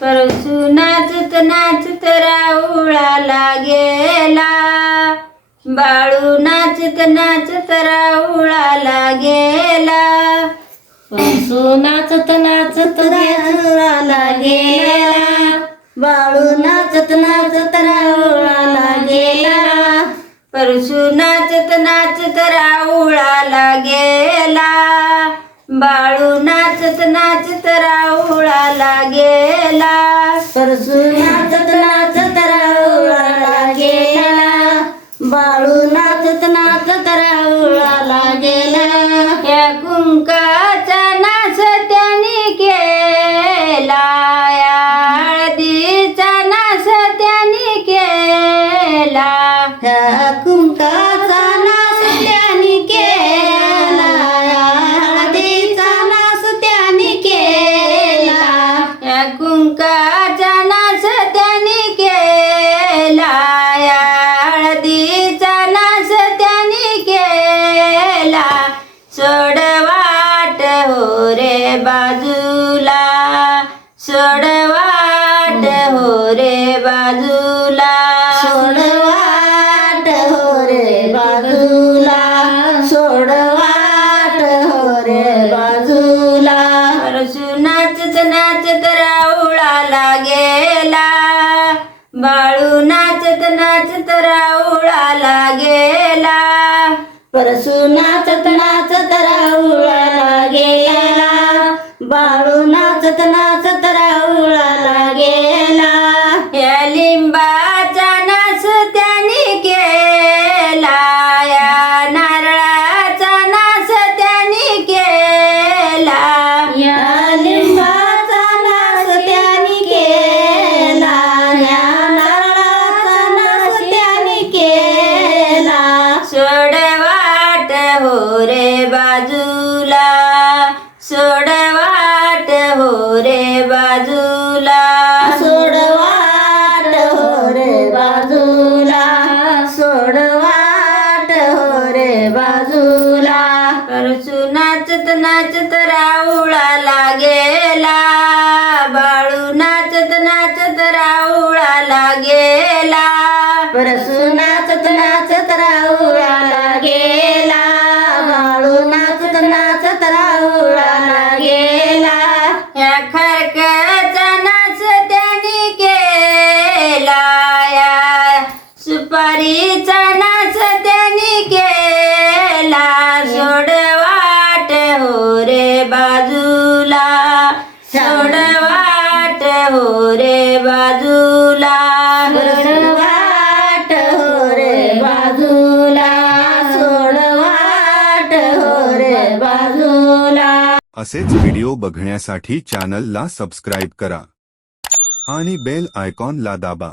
परसू नाचत नाचत राऊळाला गेला बाळू नाचत नाचत राऊळाला गेला परसू नाचत नाचत राऊळाला गेला बाळू नाचत नाचत राऊळाला गेला परसू नाचत नाचत राऊळाला गेला बाळू नाचत नाचत राऊळाला गेला परसू सोडवाट हो रे बाजूला सोडवाट हो रे बाजूला. सोडवाट हो रे बाजूला सोडवाट हो रे बाजूला. परसू नाचत नाचत राऊळाला गेला बाळू नाचत नाचत राऊळाला गेला परसू नाचत नाचत नाचत नाचत राऊळाला गेला. या लिंबाचा नाच त्याने केला. या नारळाचा नाच त्याने केला. या लिंबाचा नाश त्याने केला. या नारळाचा नाश त्याने केला. सोडवाट हो रे बाजूला. सोड बाजूला. परसू नाचत नाचत राऊळाला गेला बाळू नाचत नाचत राऊळाला गेला परसू नाचत नाचत राऊळाला गेला बाळू नाचत नाचत राऊळाला गेला या बाजूला सोडवाट हो रे बाजूला. असेच व्हिडिओ बघण्यासाठी चॅनलला सबस्क्राईब करा. आणि बेल आयकॉनला दाबा.